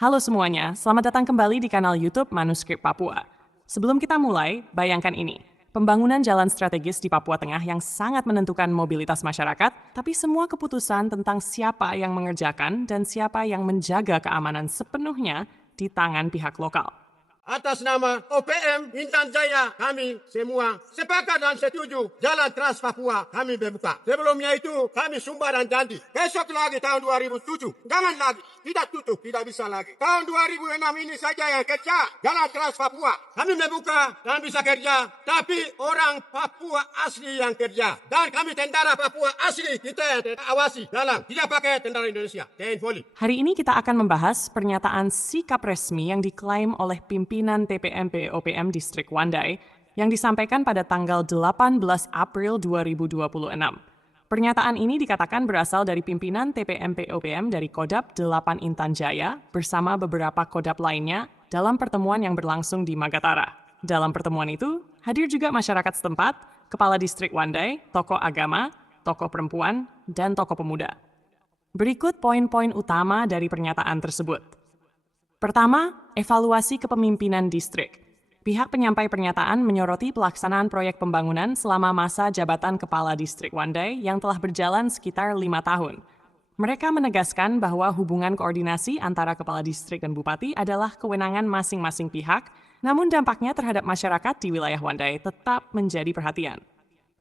Halo semuanya, selamat datang kembali di kanal YouTube Manuskrip Papua. Sebelum kita mulai, bayangkan ini. Pembangunan jalan strategis di Papua Tengah yang sangat menentukan mobilitas masyarakat, tapi semua keputusan tentang siapa yang mengerjakan dan siapa yang menjaga keamanan sepenuhnya di tangan pihak lokal. Atas nama OPM Intan Jaya, kami semua sepakat dan setuju jalan Trans Papua kami berbuka. Sebelumnya itu kami sumpah dan janji. Besok lagi tahun 2007, jangan lagi, tidak tutup, tidak bisa lagi. Tahun 2006 ini saja yang kerja jalan Trans Papua. Kami membuka dan bisa kerja, tapi orang Papua asli yang kerja. Dan kami tentara Papua asli, kita yang awasi jalan. Tidak pakai tentara Indonesia, TNI Polri. Hari ini kita akan membahas pernyataan sikap resmi yang diklaim oleh pimpinan TPMP OPM Distrik Wandai yang disampaikan pada tanggal 18 April 2026. Pernyataan ini dikatakan berasal dari pimpinan TPMP OPM dari Kodap 8 Intan Jaya bersama beberapa kodap lainnya dalam pertemuan yang berlangsung di Magatara. Dalam pertemuan itu, hadir juga masyarakat setempat, kepala distrik Wandai, tokoh agama, tokoh perempuan, dan tokoh pemuda. Berikut poin-poin utama dari pernyataan tersebut. Pertama, evaluasi kepemimpinan distrik. Pihak penyampai pernyataan menyoroti pelaksanaan proyek pembangunan selama masa jabatan Kepala Distrik Wandai yang telah berjalan sekitar 5 tahun. Mereka menegaskan bahwa hubungan koordinasi antara Kepala Distrik dan Bupati adalah kewenangan masing-masing pihak, namun dampaknya terhadap masyarakat di wilayah Wandai tetap menjadi perhatian.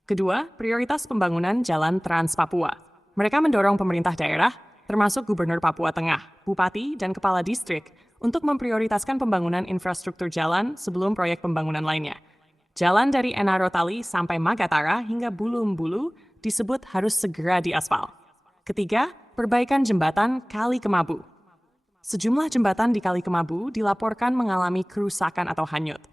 Kedua, prioritas pembangunan Jalan Trans Papua. Mereka mendorong pemerintah daerah, termasuk Gubernur Papua Tengah, Bupati, dan Kepala Distrik, untuk memprioritaskan pembangunan infrastruktur jalan sebelum proyek pembangunan lainnya. Jalan dari Enarotali sampai Magatara hingga Bulung-Bulu disebut harus segera diaspal. Ketiga, perbaikan jembatan Kali Kemabu. Sejumlah jembatan di Kali Kemabu dilaporkan mengalami kerusakan atau hanyut.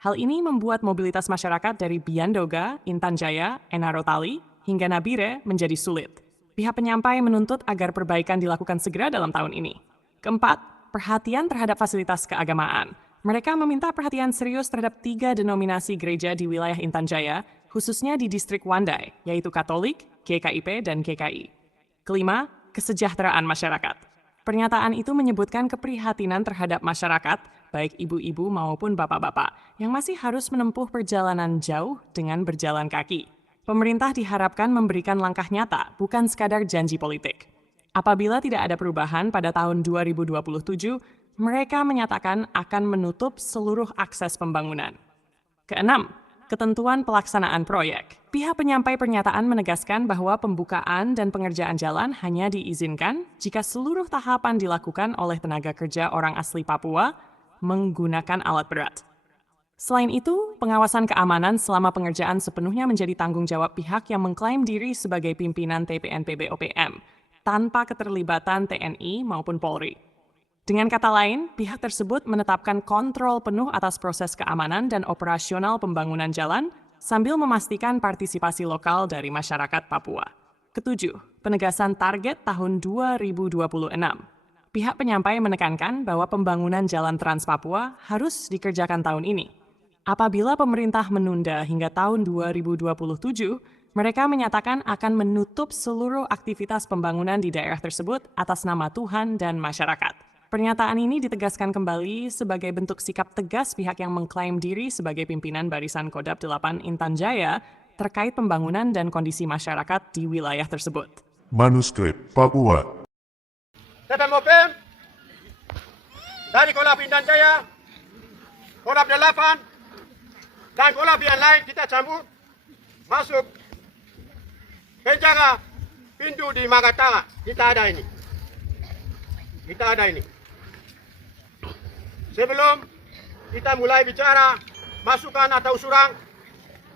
Hal ini membuat mobilitas masyarakat dari Biandoga, Intan Jaya, Enarotali, hingga Nabire menjadi sulit. Pihak penyampai menuntut agar perbaikan dilakukan segera dalam tahun ini. Keempat, perhatian terhadap fasilitas keagamaan. Mereka meminta perhatian serius terhadap 3 denominasi gereja di wilayah Intan Jaya, khususnya di distrik Wandai, yaitu Katolik, GKIP, dan GKI. Kelima, kesejahteraan masyarakat. Pernyataan itu menyebutkan keprihatinan terhadap masyarakat, baik ibu-ibu maupun bapak-bapak, yang masih harus menempuh perjalanan jauh dengan berjalan kaki. Pemerintah diharapkan memberikan langkah nyata, bukan sekadar janji politik. Apabila tidak ada perubahan pada tahun 2027, mereka menyatakan akan menutup seluruh akses pembangunan. Keenam, ketentuan pelaksanaan proyek. Pihak penyampai pernyataan menegaskan bahwa pembukaan dan pengerjaan jalan hanya diizinkan jika seluruh tahapan dilakukan oleh tenaga kerja orang asli Papua menggunakan alat berat. Selain itu, pengawasan keamanan selama pengerjaan sepenuhnya menjadi tanggung jawab pihak yang mengklaim diri sebagai pimpinan TPNPB OPM, tanpa keterlibatan TNI maupun Polri. Dengan kata lain, pihak tersebut menetapkan kontrol penuh atas proses keamanan dan operasional pembangunan jalan sambil memastikan partisipasi lokal dari masyarakat Papua. Ketujuh, penegasan target tahun 2026. Pihak penyampai menekankan bahwa pembangunan jalan Trans Papua harus dikerjakan tahun ini. Apabila pemerintah menunda hingga tahun 2027, mereka menyatakan akan menutup seluruh aktivitas pembangunan di daerah tersebut atas nama Tuhan dan masyarakat. Pernyataan ini ditegaskan kembali sebagai bentuk sikap tegas pihak yang mengklaim diri sebagai pimpinan Barisan Kodap 8 Intan Jaya terkait pembangunan dan kondisi masyarakat di wilayah tersebut. Manuskrip Papua. TPM dari Kodap Intan Jaya, Kodap 8, dan Kodap yang lain kita campur masuk penjaga pintu di Magatara. Kita ada ini. Sebelum kita mulai bicara masukan atau usulan,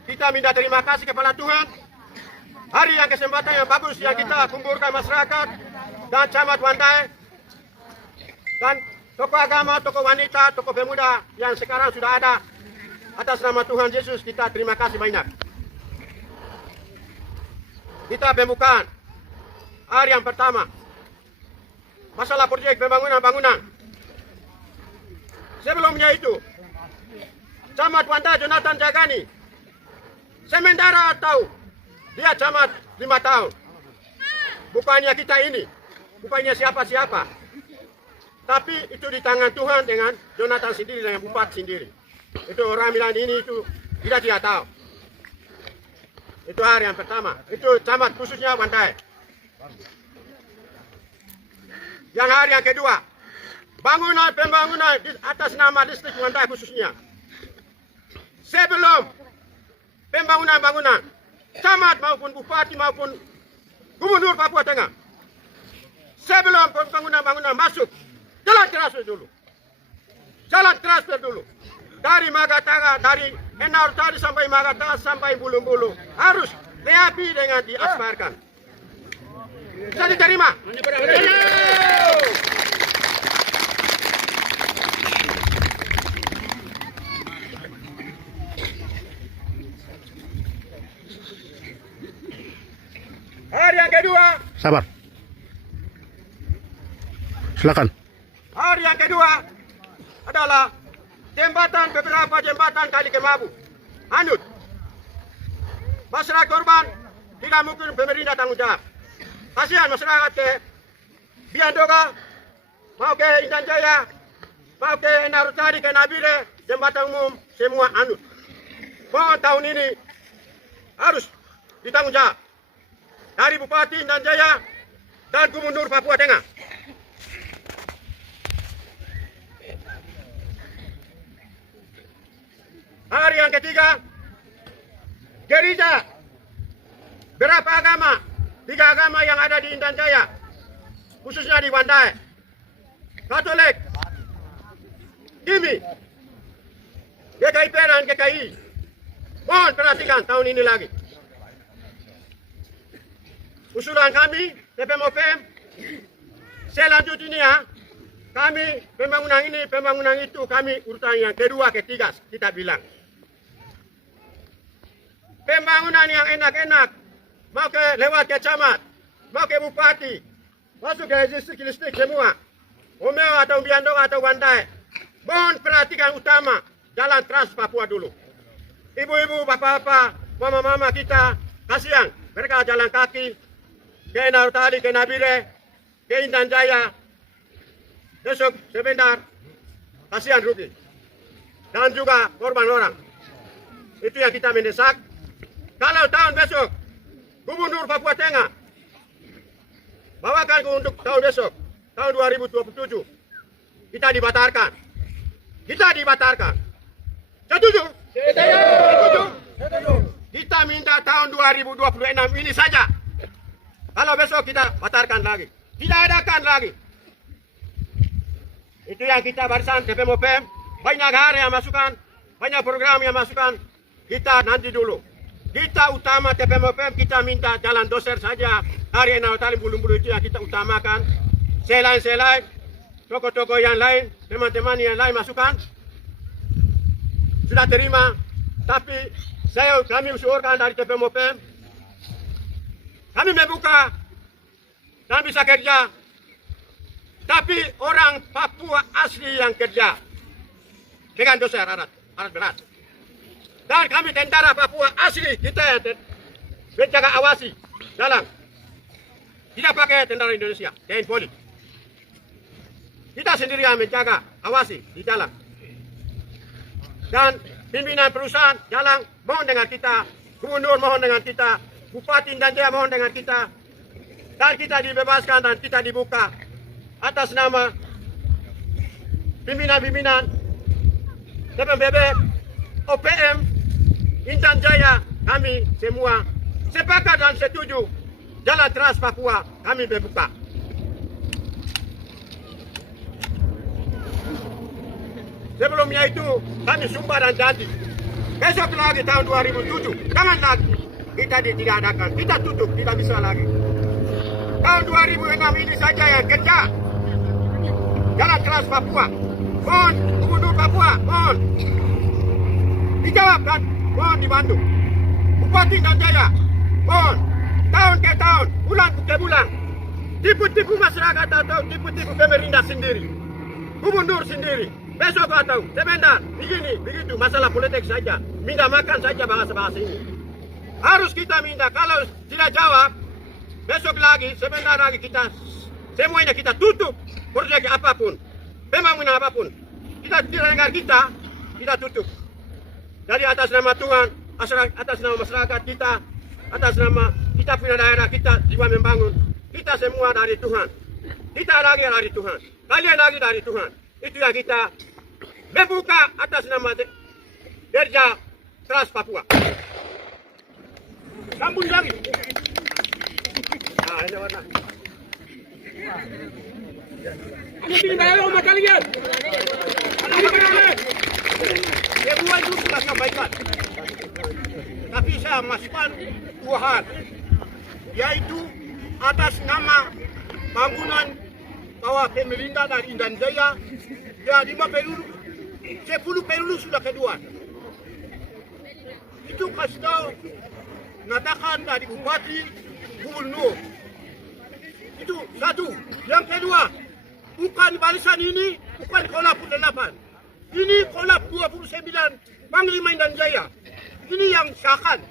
kita minta terima kasih kepada Tuhan. Hari yang kesempatan yang bagus yang kita kumpulkan masyarakat dan camat Wandai dan tokoh agama, tokoh wanita, tokoh pemuda yang sekarang sudah ada. Atas nama Tuhan Yesus kita terima kasih banyak. Kita pembukaan hari yang pertama masalah proyek pembangunan. Sebelumnya itu Camat Wandai Jonathan Jagani sementara tahu dia camat 5 tahun. Bukannya kita ini, bukannya siapa-siapa. Tapi itu di tangan Tuhan dengan Jonathan sendiri, dengan Bupati sendiri. Itu orang bilang ini itu kita tidak tahu. Itu hari yang pertama. Itu camat khususnya Wandai. Yang hari yang kedua, pembangunan di atas nama distrik Wandai khususnya. Sebelum pembangunan, camat maupun bupati maupun gubernur Papua Tengah, sebelum pembangunan masuk, jalan transfer dulu. Dari Magatanga, dari Enar tadi sampai Magatanga sampai Bulu-Bulu harus rapi dengan diasparkan. Bisa diterima? Hari yang kedua. Sabar. Silakan. Hari yang kedua adalah beberapa jembatan Kali Kemabu. Hanyut. Masyarakat korban tidak mungkin pemerintah tanggung jawab. Kasihan masyarakat ke Biandoga, mau ke Intan Jaya, mau ke Narutari, ke Nabire, jembatan umum semua hanyut. Mohon tahun ini harus ditanggung jawab dari Bupati Intan Jaya dan Gubernur Papua Tengah. Hari yang ketiga, gereja berapa agama? 3 agama yang ada di Intan Jaya, khususnya di Wandai, Katolik, Kimi, GKIP dan GKI. Mohon perhatikan tahun ini lagi. Usulan kami, TPM-OPM, selanjutnya kami pembangunan itu kami urutan yang kedua, ketiga kita bilang. Pembangunan yang enak-enak, mau ke lewat ke camat, mau ke bupati, masuk ke listrik semua. Omeo atau Biandong atau Wandai, mohon perhatikan utama jalan Trans Papua dulu. Ibu-ibu, bapak-bapak, mama-mama kita, kasihan mereka jalan kaki ke Narutari, ke Nabire, ke Intan Jaya. Besok sebentar, kasihan rugi. Dan juga korban orang. Itu yang kita mendesak. Kalau tahun besok, Gubernur Papua Tengah, bawakan untuk tahun besok, tahun 2027, kita dibatalkan. Setuju? Setuju? Kita minta tahun 2026 ini saja. Kalau besok kita batalkan lagi. Tidak adakan lagi. Itu yang kita barisan TPM-OPM. Banyak hari yang masukkan, banyak program yang masukkan. Kita nanti dulu. Kita utama TPM-OPM, kita minta jalan doser saja. Hari Enal Talim Bulu-Bulu itu yang kita utamakan. Selain, toko-toko yang lain, teman-teman yang lain masukkan. Sudah terima. Tapi kami usulkan dari TPM-OPM. Kami membuka dan bisa kerja. Tapi orang Papua asli yang kerja. Dengan doser alat berat. Dan kami tentara Papua asli, kita menjaga awasi jalan. Tidak pakai tentara Indonesia, TNI Polri. Kita sendiri yang menjaga awasi di jalan. Dan pimpinan perusahaan jalan mohon dengan kita, gubernur mohon dengan kita, bupati dan Jaya mohon dengan kita. Dan kita dibebaskan dan kita dibuka atas nama pimpinan-pimpinan TPM-BB, OPM, Intan Jaya, kami semua sepakat dan setuju jalan Trans Papua kami berbuka. Sebelumnya itu kami sumpah dan janji. Besok lagi tahun 2007, jangan lagi kita tidak adakan, kita tutup, tidak bisa lagi. Tahun 2006 ini saja yang kerja jalan Trans Papua. Mohon Gubernur Papua, mohon dijawab dan mohon dibantu. Bupati dan Jaya, mohon tahun ke tahun, bulan ke bulan, tipu-tipu masyarakat atau tipu-tipu pemerintah sendiri, gubernur sendiri. Besok atau sebentar, begini, begitu, masalah politik saja. Minta makan saja bahasa-bahasa ini. Harus kita minta, kalau tidak jawab, besok lagi, sebentar lagi kita, semuanya kita tutup proyek apapun. daerah kita tutup. Jadi atas nama Tuhan, atas nama masyarakat kita, atas nama kita punya daerah kita jiwa membangun. Kita semua dari Tuhan. Kita lagi dari Tuhan. Kalian lagi dari Tuhan. Itu yang kita membuka atas nama Kerja Trans Papua. Sambung lagi. Nah, ini warna. Ini bayar sama kalian. Semua itu sudah sampaikan. Tapi saya masukkan dua hal, yaitu atas nama bangunan bawah pemerintah dari Intan Jaya, ya 10 peluru sudah kedua. Itu kasih tahu, natakan dari Bupati Gubernur. Itu satu. Yang kedua, bukan barisan ini, bukan kolab 8. Ini kolab 29 Panglima Intan Jaya. Ini yang sahkan.